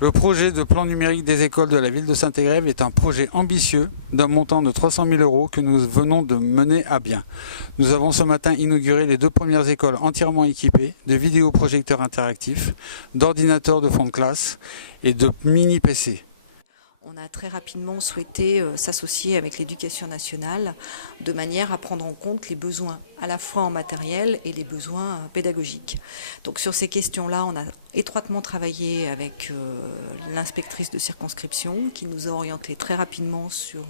Le projet de plan numérique des écoles de la ville de Saint-Égrève est un projet ambitieux d'un montant de 300 000 € que nous venons de mener à bien. Nous avons ce matin inauguré les 2 premières écoles entièrement équipées de vidéoprojecteurs interactifs, d'ordinateurs de fond de classe et de mini-PC. On a très rapidement souhaité s'associer avec l'Éducation nationale de manière à prendre en compte les besoins à la fois en matériel et les besoins pédagogiques. Donc sur ces questions-là, on a étroitement travaillé avec l'inspectrice de circonscription qui nous a orientés très rapidement sur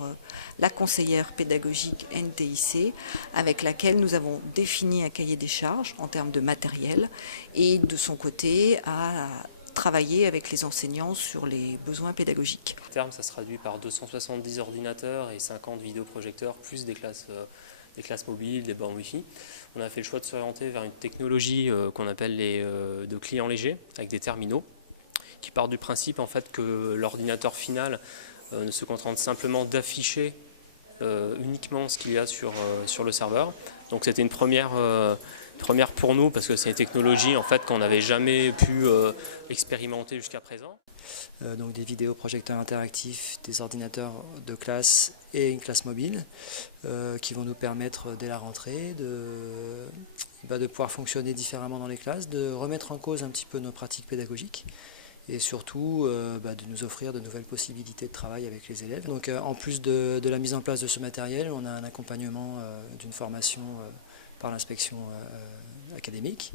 la conseillère pédagogique NTIC avec laquelle nous avons défini un cahier des charges en termes de matériel et de son côté à travailler avec les enseignants sur les besoins pédagogiques. À terme, ça se traduit par 270 ordinateurs et 50 vidéoprojecteurs, plus des classes mobiles, des bornes Wi-Fi. On a fait le choix de s'orienter vers une technologie qu'on appelle de clients légers, avec des terminaux, qui part du principe en fait, que l'ordinateur final ne se contente simplement d'afficher uniquement ce qu'il y a sur le serveur. Donc c'était une première pour nous parce que c'est une technologie en fait, qu'on n'avait jamais pu expérimenter jusqu'à présent. Donc des vidéoprojecteurs interactifs, des ordinateurs de classe et une classe mobile qui vont nous permettre dès la rentrée de pouvoir fonctionner différemment dans les classes, de remettre en cause un petit peu nos pratiques pédagogiques et surtout de nous offrir de nouvelles possibilités de travail avec les élèves. Donc en plus de la mise en place de ce matériel, on a un accompagnement d'une formation par l'inspection académique,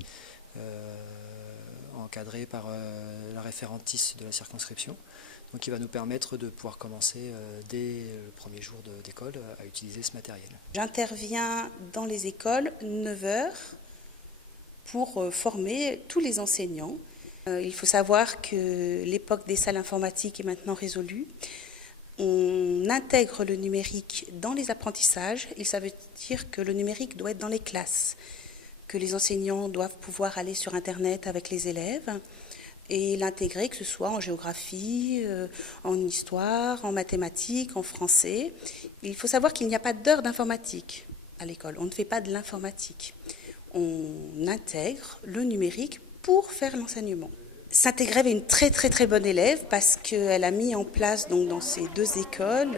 encadrée par la référentiste de la circonscription, donc qui va nous permettre de pouvoir commencer dès le premier jour d'école à utiliser ce matériel. J'interviens dans les écoles 9 h pour former tous les enseignants. Il faut savoir que l'époque des salles informatiques est maintenant résolue. On intègre le numérique dans les apprentissages et ça veut dire que le numérique doit être dans les classes, que les enseignants doivent pouvoir aller sur Internet avec les élèves et l'intégrer, que ce soit en géographie, en histoire, en mathématiques, en français. Il faut savoir qu'il n'y a pas d'heure d'informatique à l'école, on ne fait pas de l'informatique. On intègre le numérique pour faire l'enseignement. Saint-Égrève est une très bonne élève parce qu'elle a mis en place donc, dans ces 2 écoles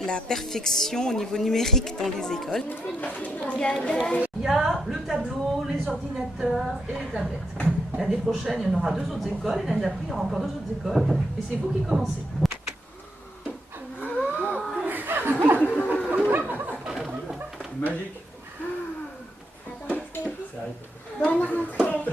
la perfection au niveau numérique dans les écoles. Il y a le tableau, les ordinateurs et les tablettes. L'année prochaine, il y en aura 2 autres écoles et l'année d'après, il y aura encore 2 autres écoles et c'est vous qui commencez. Magique. Bonne rentrée.